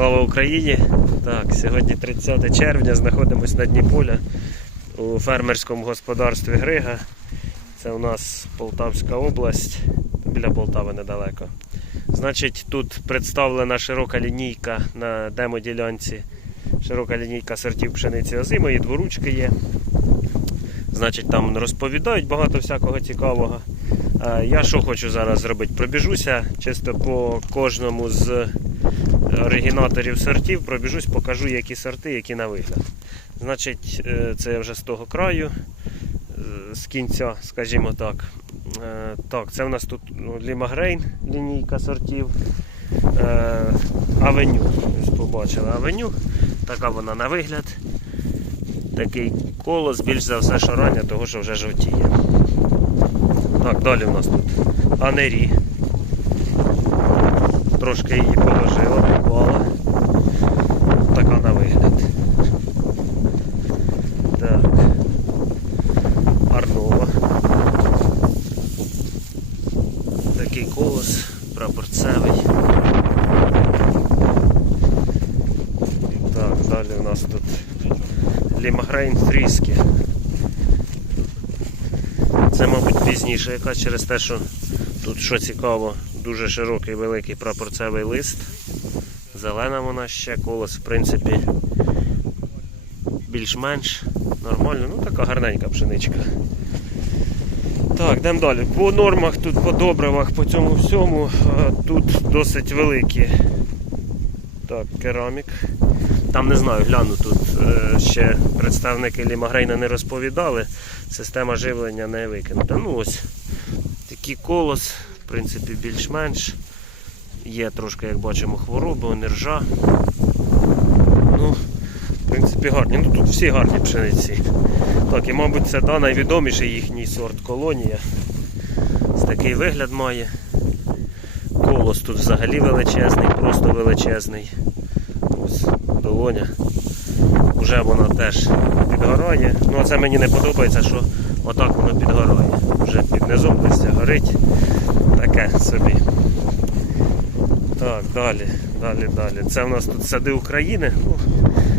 Слава Україні! Так, сьогодні 30 червня, знаходимося на дні поля у фермерському господарстві Грига. Це у нас Полтавська область, біля Полтави недалеко. Значить, тут представлена широка лінійка на демоділянці. Широка лінійка сортів пшениці озимої, дворучки є. Значить, там розповідають багато всякого цікавого. Е, Я що хочу зараз зробити? Пробіжуся чисто по кожному з оригінаторів сортів, пробіжусь, покажу, які сорти, які на вигляд. Значить, е, це вже з того краю, е, з кінця, скажімо так. Е, Так, це в нас тут ну, Лімагрейн, лінійка сортів. Авеню. Побачили Авеню. Така вона на вигляд. Такий колос, більш за все, що рання, того що вже жовтіє. Так, далі в нас тут Анері. Трошки її положила, поклала. Така на вигляд. Так. Арнова. Такий колос, прапорцевий. Так, далі у нас тут Лімагрейн Фріскі. Це, мабуть, пізніше яка через те, що тут що цікаво, дуже широкий великий прапорцевий лист. Зелена вона ще колос, в принципі, більш-менш нормально. Ну така гарненька пшеничка. Так, йдемо далі. По нормах, тут по добривах, по цьому всьому, тут досить великі. Так, керамік. Там не знаю, гляну тут е, ще представники Лімагрейна не розповідали. Система живлення не викинута. Ну ось такий колос, принципі, більш-менш. Є трошки, як бачимо, хвороби, нержа. Ну, в принципі, гарні. Ну тут всі гарні пшениці. Так, і мабуть це да, найвідоміший їхній сорт колонія. Ось такий вигляд має. Колос тут взагалі величезний, просто величезний. Ось долоня. Уже вона теж підгорає. Ну а це мені не подобається, що отак воно підгорає. Вже під низом листя горить. Таке собі. Так, далі, далі, далі. Це в нас тут сади України. Ну,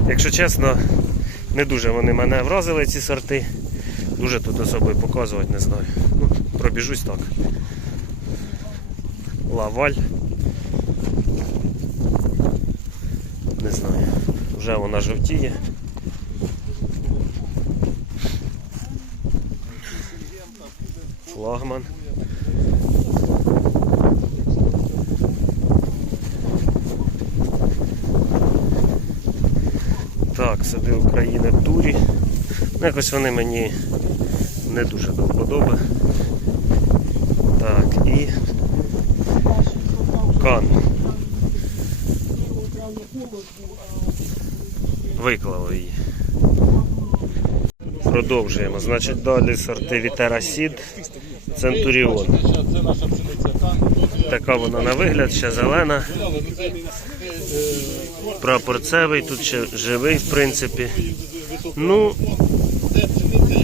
якщо чесно, не дуже вони мене вразили ці сорти. Дуже тут особою показувати не знаю. Ну, пробіжусь так. Лаваль. Не знаю. Вже вона жовтіє. Флагман. Так, сади України в турі. Ну, якось вони мені не дуже до вподоби. Так, і кан. Виклав її. Продовжуємо. Значить, далі сорти Вітера Сід, Центуріон. Така вона на вигляд, ще зелена. Прапорцевий, тут ще живий, в принципі. Ну,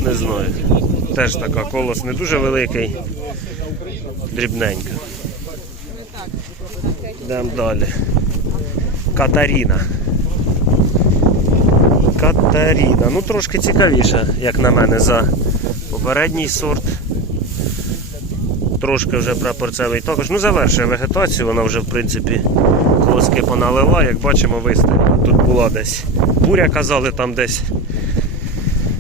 не знаю. Теж така колос не дуже великий, дрібненька. Йдемо далі. Катаріна. Катаріна. Ну трошки цікавіша, як на мене, за попередній сорт. Трошки вже прапорцевий також. Ну, завершує вегетацію, вона вже в принципі колоски поналила, як бачимо, виставила. Тут була десь буря, казали, там десь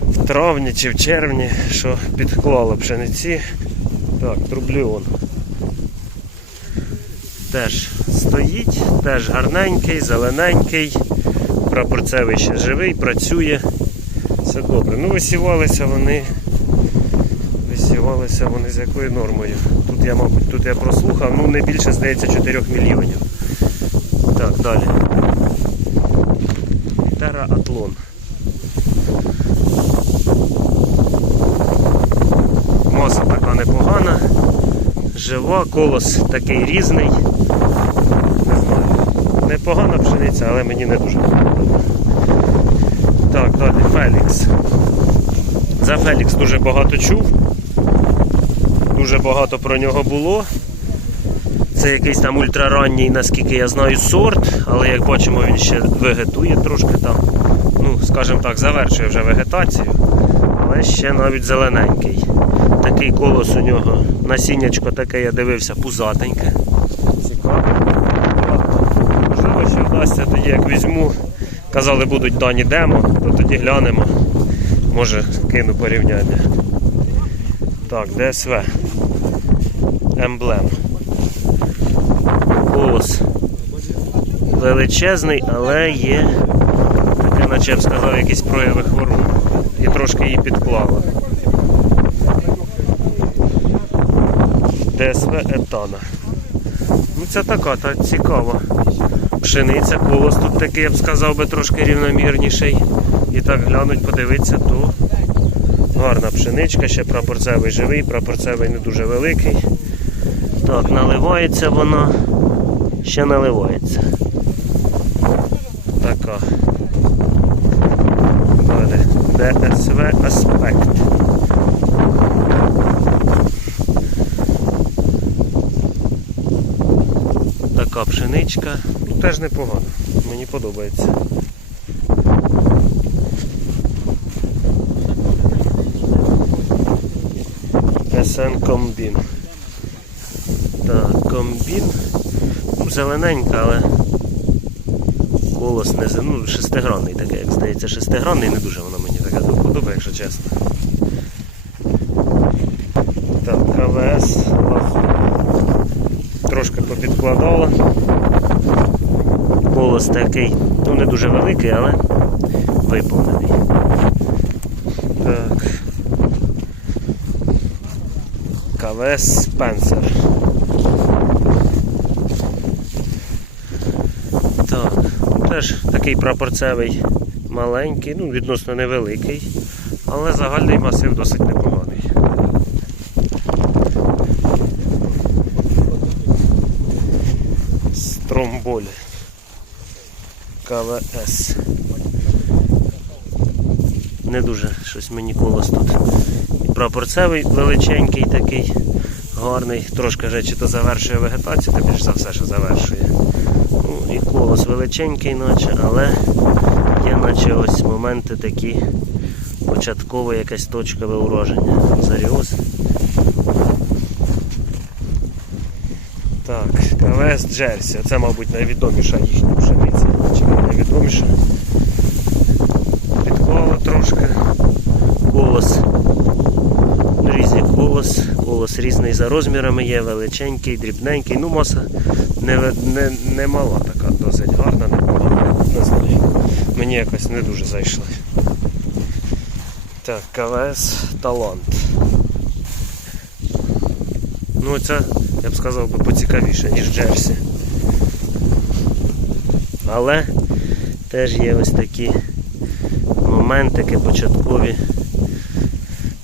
в травні чи в червні, що підклала пшениці. Так, трубліон. Теж стоїть, теж гарненький, зелененький. Прапорцевий ще живий, працює. Все добре. Ну, висівалися вони. Висівалися вони з якою нормою. Тут я, мабуть, тут я прослухав, ну не більше, здається, 4 мільйонів. Так, далі. Тера Атлон. Маса така непогана. Жива, колос такий різний. Не знаю. Непогана пшениця, але мені не дуже подобається. Так, далі Фелікс. За Фелікс дуже багато чув. Дуже багато про нього було. Це якийсь там ультраранній, наскільки я знаю, сорт, але як бачимо, він ще вегетує трошки там. Ну, скажімо так, завершує вже вегетацію, але ще навіть зелененький. Такий колос у нього. Насіннячко таке, я дивився, пузатеньке. Цікаво. Можливо, ще вдасться тоді, як візьму. Казали, будуть дані демо, то тоді глянемо. Може, кину порівняння. Так, ДСВ. Емблем. Колос величезний, але є, таке, наче я б сказав, якісь прояви хвороб. І трошки її підклало. ДСВ етана. Ну це така, та цікава. Пшениця, колос тут такий, я б сказав би, трошки рівномірніший. І так глянуть, подивитися, то гарна пшеничка, ще прапорцевий живий, прапорцевий не дуже великий. Так, наливається вона, ще наливається. Така. Далі. ДСВ аспект. Така пшеничка. Ну, теж непогано. Мені подобається. СН комбін. Так, комбін. Зелененька, але колос не ну, шестигранний такий, як здається, шестигранний, не дуже воно мені таке подобає, якщо чесно. Так, КВС трошки попідкладала. Колос такий, ну не дуже великий, але виповнений. Так. КВС Спенсер. Так, теж такий прапорцевий маленький, ну відносно невеликий, але загальний масив досить непоганий. Стромболь. КВС. Не дуже щось мені колос тут. І прапорцевий величенький такий, гарний, трошки вже чи то завершує вегетацію, та більш за все, що завершує. І колос величенький, наче, але є наче ось моменти такі початково якась точкове ураження. Заріоз. Так, КВС Джерсі. Це, мабуть, найвідоміша їхня пшениця. Чи найвідоміша. Підклала трошки. Колос. Різний колос. Колос різний за розмірами є, величенький, дрібненький. Ну, маса не, не, не мала така, досить гарна, непогана. Не знаю. Мені якось не дуже зайшли. Так, КВС Талант. Ну це, я б сказав би, поцікавіше, ніж Джерсі. Але теж є ось такі моментики початкові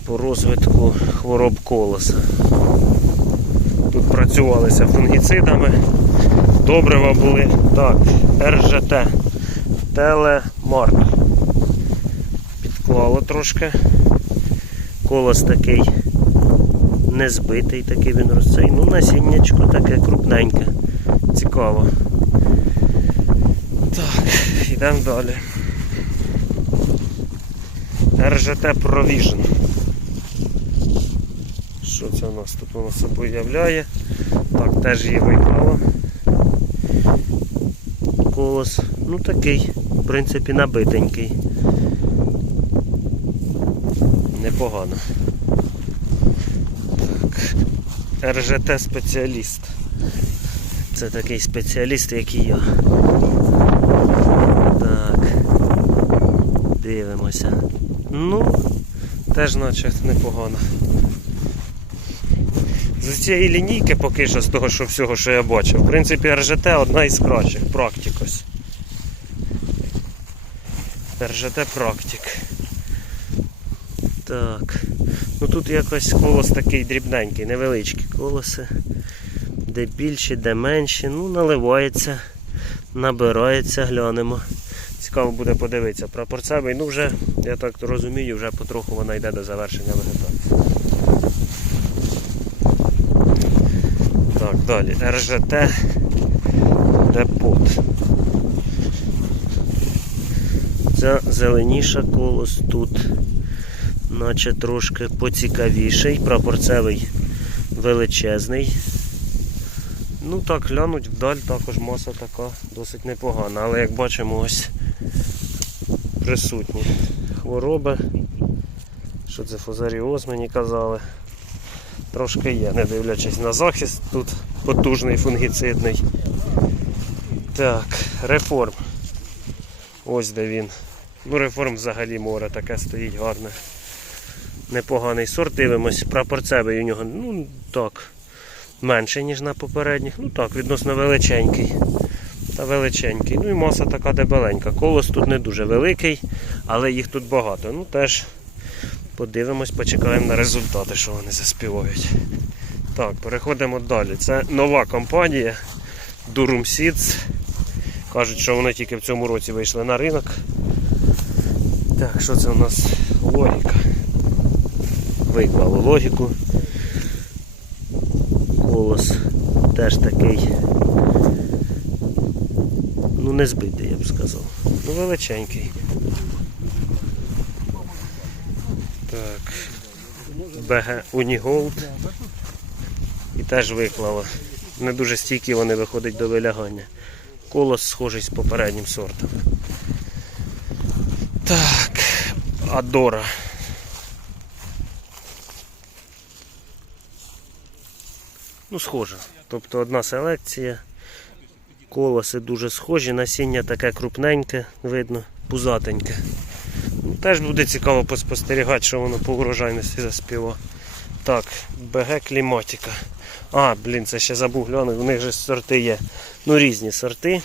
по розвитку хвороб колоса. Тут працювалися фунгіцидами, добрива були. Так, РЖТ, Телемарк. Підклало трошки. Колос такий не збитий, такий він розцей. Ну, насіннячко таке крупненьке. Цікаво. Так, йдемо далі. РЖТ Provision. Що це у нас тут воно собою являє? Так, теж її виклало. Колос. Ну такий, в принципі, набитенький. Непогано. Так. РЖТ спеціаліст. Це такий спеціаліст, як і я. Так. Дивимося. Ну, теж наче непогано. З цієї лінійки поки що з того, що всього, що я бачив. В принципі, РЖТ одна із кращих, практикос. РЖТ практик. Так. Ну тут якось колос такий дрібненький, невеличкі колоси. Де більші, де менші. Ну, наливається, набирається, глянемо. Цікаво буде подивитися. Прапорцевий, ну вже, я так розумію, вже потроху вона йде до завершення вегетації. Так, Так, далі. РЖТ Депот. Ця зеленіша колос тут, наче трошки поцікавіший, прапорцевий величезний. Ну так, глянуть вдаль, також маса така досить непогана, але як бачимо, ось присутні хвороби. Що це фузаріоз, мені казали. Трошки є, не дивлячись на захист, тут потужний фунгіцидний. Так, реформ. Ось де він. Ну, реформ взагалі море таке стоїть гарне. Непоганий сорт. Дивимось, прапорцевий у нього, ну так, менший, ніж на попередніх. Ну так, відносно величенький. Та величенький. Ну і маса така дебеленька. Колос тут не дуже великий, але їх тут багато. Ну теж подивимось, почекаємо на результати, що вони заспівають. Так, переходимо далі. Це нова компанія Durum Seeds. Кажуть, що вони тільки в цьому році вийшли на ринок. Так, що це у нас? Логіка. Виклали логіку. Колос теж такий. Ну не збитий, я б сказав. Ну величенький. Так. БГ Уніголд. І теж виклала. Не дуже стійкі вони виходять до вилягання. Колос схожий з попереднім сортом. Так, Адора. Ну, схоже. Тобто одна селекція. Колоси дуже схожі, насіння таке крупненьке, видно, пузатеньке. Ну, Теж буде цікаво поспостерігати, що воно по урожайності заспіва. Так, БГ Кліматика. А, блін, це ще забув глянути, у них же сорти є. Ну, різні сорти.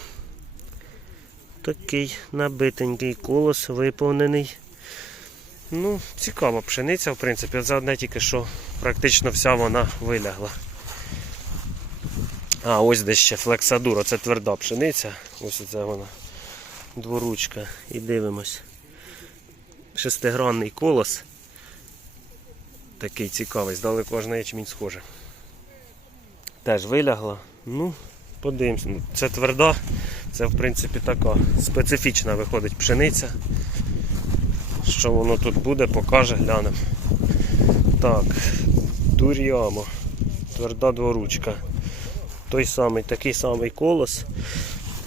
Такий набитенький колос виповнений. Ну, цікава пшениця, в принципі. За одне тільки що практично вся вона вилягла. А, ось де ще флексадура, це тверда пшениця. Ось це вона. Дворучка. І дивимось. Шестигранний колос. Такий цікавий, здалеку аж на ячмінь схоже. Теж вилягла. Ну, подивимось. Ну, Це тверда, це в принципі така специфічна виходить пшениця. Що воно тут буде, покаже, глянемо. Так, Дуріамо. Тверда дворучка. Той самий, такий самий колос,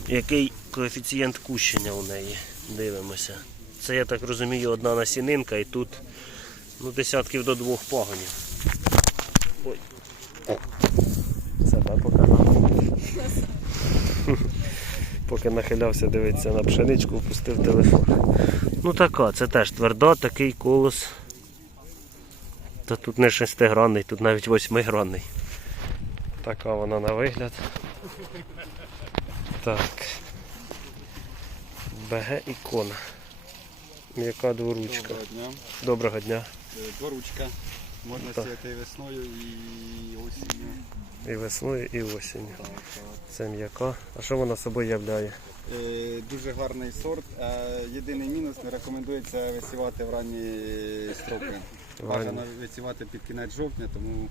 який коефіцієнт кущення у неї. Дивимося. Це, я так розумію, одна насінинка і тут ну, десятків до двох пагонів. Ой. Себе показав. Поки нахилявся дивитися на пшеничку, впустив телефон. Ну така, це теж тверда, такий колос. Та тут не шестигранний, тут навіть восьмигранний. Така вона на вигляд. Так. БГ ікона. М'яка дворучка. Доброго дня. Доброго дня. Е, Дворучка. Можна Так. сіяти і весною і осінню. І весною, і осінню. Так, так. Це м'яка. А що вона собою являє? Е, Дуже гарний сорт. Е, Єдиний мінус не рекомендується висівати в ранні строки. Бажано висівати під кінець жовтня, тому е,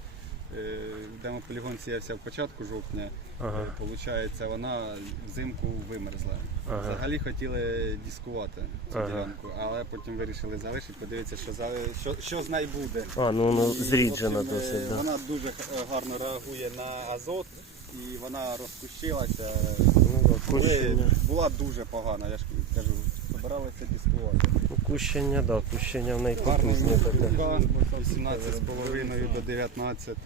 демополігон сіявся в початку жовтня. Ага. Е, Получається, вона взимку вимерзла. Ага. Взагалі хотіли дискувати цю Ага. ділянку, але потім вирішили залишити, подивитися, що, за, що, що з нею буде. А, ну І, зріджена в досить, е, да. Вона дуже гарно реагує на азот і вона розкущилася. Ну, була дуже погана, я ж кажу, збиралися дискувати. Ну, Кущення, да, кущення в неї потужне таке. 18,5 до 19.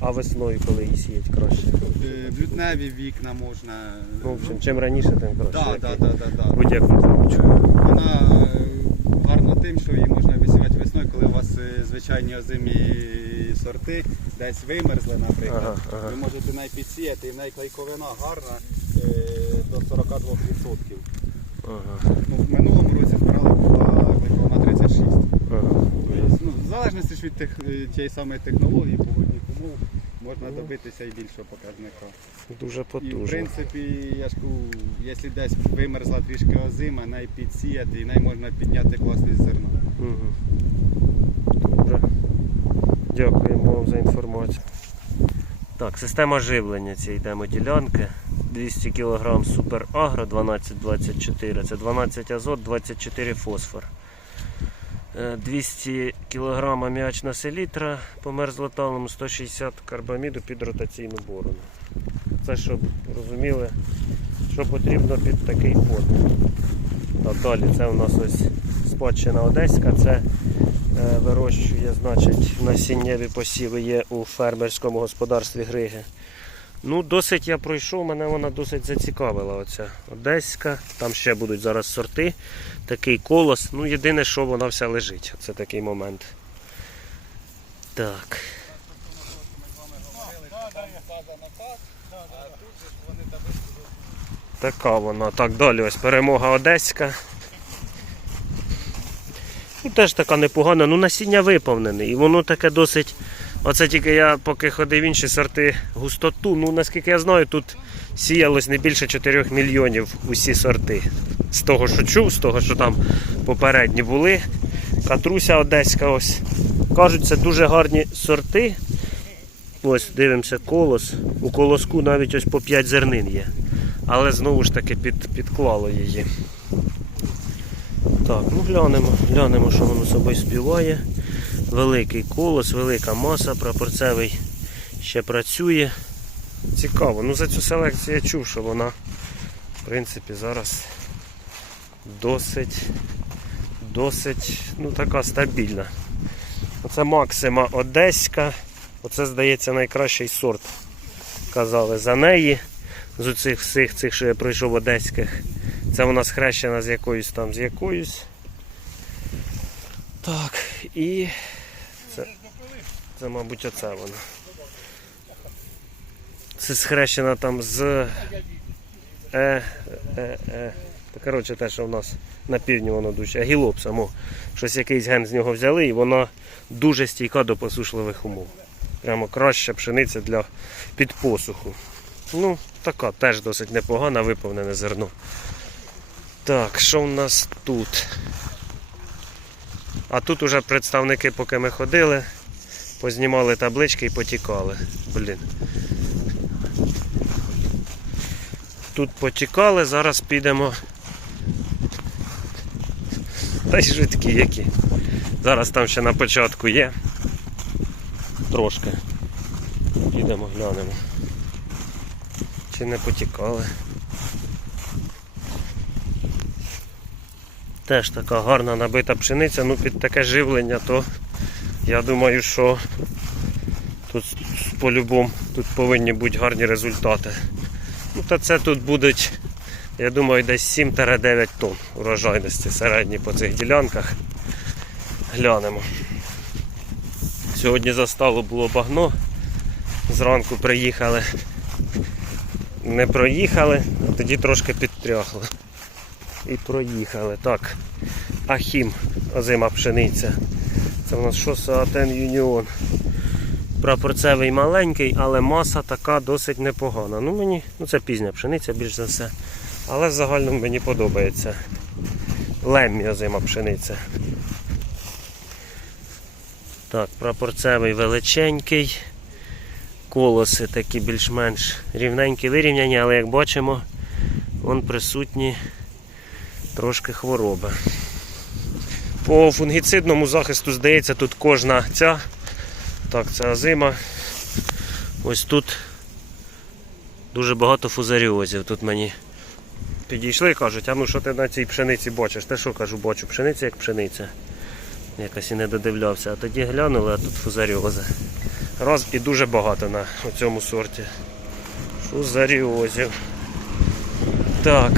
А весною, коли її сіять краще. Е, Блютневі вікна можна. Ну, в общем, чим раніше, тим краще. Так, так, так. Будь-яку дворучку. Вона е, гарна тим, що її можна висівати весною, коли у вас е, звичайні озимі сорти десь вимерзли, наприклад. Ага, ага. Ви можете неї підсіяти, і в неї клейковина гарна е, до 42%. Ага, Ну, в минулому році збирали була клейковина 36. ага. Ну, в залежності ж від тих, е, тієї самої технології, погодних умов, можна добитися і більшого показника. Дуже І в принципі, я ж кажу, якщо десь вимерзла трішки озима, неї підсіяти і неї можна підняти класність зерна. Угу. Добре. Дякуємо вам за інформацію. Так, система живлення цієї демоділянки. 200 кг Супер Агро 1224. Це 12 азот, 24 фосфор. Е, 200 кг аміачна селітра по мерзлоталому, 160 карбаміду під ротаційну борону. Це щоб розуміли, що потрібно під такий фон. Так, далі це у нас ось спадщина Одеська. Це е, вирощує, значить, насіннєві посіви є у фермерському господарстві Григи. Ну, досить я пройшов, мене вона досить зацікавила. Оця Одеська. Там ще будуть зараз сорти. Такий колос. Ну, єдине, що вона вся лежить. Це такий момент. Так. Така вона. Так, далі ось перемога Одеська. Ну, теж така непогана, ну насіння виповнене. І воно таке досить. Оце тільки я поки ходив інші сорти густоту. Ну наскільки я знаю, тут сіялось не більше 4 мільйонів усі сорти. З того, що чув, з того, що там попередні були. Катруся Одеська ось. Кажуть, це дуже гарні сорти. Ось дивимося колос. У колоску навіть ось по 5 зернин є. Але знову ж таки під, підклало її. Так, ну глянемо, глянемо, що воно собою співає. Великий колос, велика маса, прапорцевий ще працює. Цікаво. Ну за цю селекцію я чув, що вона, в принципі, зараз досить, досить, ну така стабільна. Оце Максима Одеська. Оце, здається, найкращий сорт. Казали за неї. З оцих всіх цих, що я пройшов одеських. Це вона схрещена з якоюсь там, з якоюсь. Так, і це мабуть, оце вона. Це схрещена там з е, е, е. Та, коротше, те, що в нас на півдні воно дужче. Агілоп само. Щось якийсь ген з нього взяли, і вона дуже стійка до посушливих умов. Прямо краща пшениця для під посуху. Ну, така теж досить непогана, виповнене зерно. Так, що в нас тут? А тут уже представники, поки ми ходили, познімали таблички і потікали. Блін. Тут потікали, зараз підемо. Та й жидкі які. Зараз там ще на початку є. Трошки. Підемо, глянемо. Чи не потікали. Теж така гарна набита пшениця, ну під таке живлення, то я думаю, що тут по-любому тут повинні бути гарні результати. Ну та це тут будуть, я думаю, десь 7-9 тонн урожайності середній по цих ділянках. Глянемо. Сьогодні за стало було багно. Зранку приїхали. Не проїхали, а тоді трошки підтряхли. І проїхали. Так. Ахім, озима пшениця. Це у нас що Саатен Юніон. Прапорцевий маленький, але маса така досить непогана. Ну мені, ну це пізня пшениця більш за все. Але в мені подобається. Леммі озима пшениця. Так, прапорцевий величенький. Колоси такі більш-менш рівненькі вирівняні, але як бачимо, вон присутні трошки хвороби. По фунгіцидному захисту, здається, тут кожна ця. Так, це азима. Ось тут дуже багато фузаріозів. Тут мені підійшли і кажуть, а ну що ти на цій пшениці бачиш? Те що кажу, бачу, пшениця як пшениця. Якось і не додивлявся. А тоді глянули, а тут фузаріози. Раз і дуже багато на цьому сорті. Фузаріозів. Так,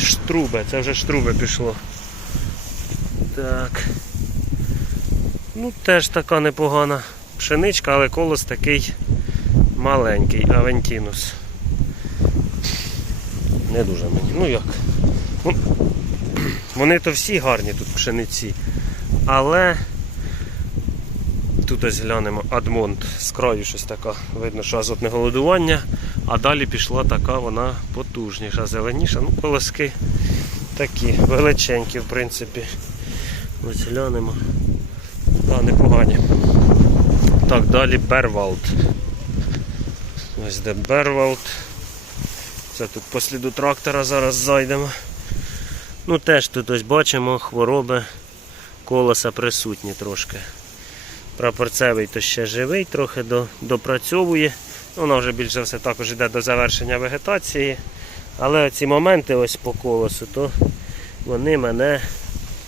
штрубе, це вже штрубе пішло. Так. Ну, теж така непогана пшеничка, але колос такий маленький, Авентінус. Не дуже мені. Ну як? Ну, вони то всі гарні тут пшениці. Але тут ось глянемо Адмонт з краю щось така. Видно, що азотне голодування, а далі пішла така вона потужніша, зеленіша. Ну, колоски такі величенькі, в принципі. Ось глянемо. Та, непогані. Так, далі Бервалд. Ось де Берваут. Це тут по сліду трактора зараз зайдемо. Ну теж тут ось бачимо хвороби колеса присутні трошки. Прапорцевий то ще живий, трохи до, допрацьовує. Воно вже більше все також йде до завершення вегетації. Але ці моменти ось по колесу, то вони мене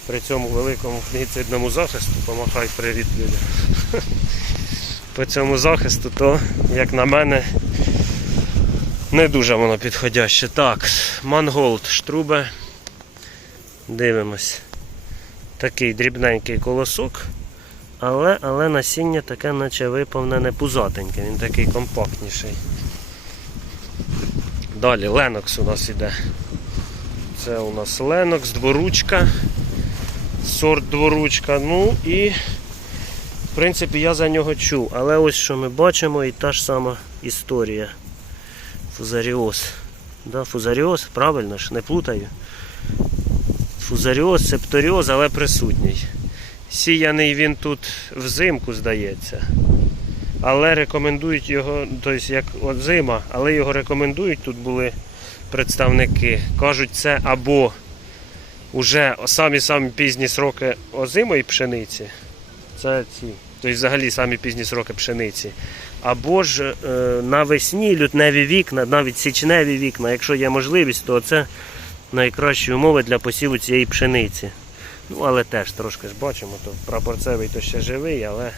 при цьому великому фунгіцидному захисту, помахай привіт людям. По цьому захисту, то, як на мене, не дуже воно підходяще. Так, Манголд штрубе. Дивимось. Такий дрібненький колосок. Але, але насіння таке, наче виповнене пузатеньке, він такий компактніший. Далі Ленокс у нас іде. Це у нас Ленокс, дворучка, сорт дворучка. Ну і в принципі я за нього чув. Але ось що ми бачимо і та ж сама історія. Фузаріоз. Да, фузаріоз, правильно ж, не плутаю. Фузаріоз, септоріоз, але присутній. Сіяний він тут взимку, здається. Але рекомендують його, тобто як от зима, але його рекомендують, тут були представники. Кажуть, це або вже самі-самі пізні сроки озимої пшениці. Це ці. Тобто взагалі самі пізні сроки пшениці. Або ж е, навесні лютневі вікна, навіть січневі вікна, якщо є можливість, то це найкращі умови для посіву цієї пшениці. Ну, але теж трошки ж бачимо, то прапорцевий то ще живий, але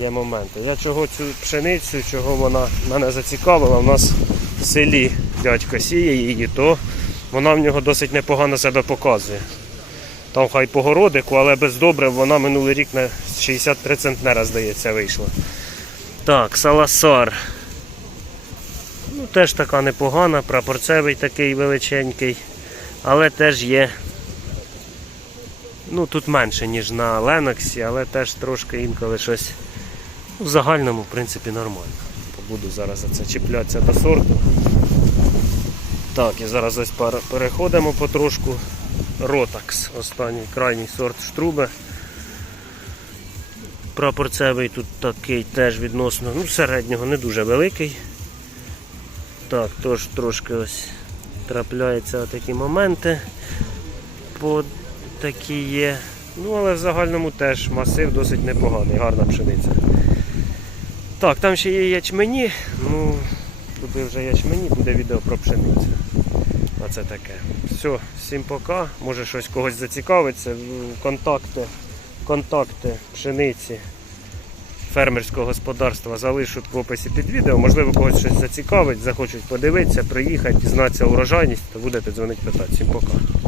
є моменти. Я чого цю пшеницю, чого вона мене зацікавила, у нас в селі дядько сіє її, то вона в нього досить непогано себе показує. Там хай по городику, але без добрив вона минулий рік на 63 центнера, здається, вийшла. Так, саласар. Ну, теж така непогана, прапорцевий такий величенький, але теж є Ну, тут менше, ніж на Леноксі, але теж трошки інколи щось ну, в загальному, в принципі, нормально. Буду зараз за це чіплятися до сорту. Так, і зараз ось переходимо потрошку. Ротакс, останній крайній сорт штрубе. Прапорцевий тут такий теж відносно ну, середнього, не дуже великий. Так, тож трошки ось трапляються такі моменти. По такі є. Ну, але в загальному теж масив досить непоганий, гарна пшениця. Так, там ще є ячмені. Ну, буде вже ячмені, буде відео про пшеницю. А таке. Все, всім пока. Може щось когось зацікавиться. Контакти, контакти пшениці фермерського господарства залишу в описі під відео. Можливо, когось щось зацікавить, захочуть подивитися, приїхати, дізнатися урожайність, то будете дзвонити питати. Всім пока.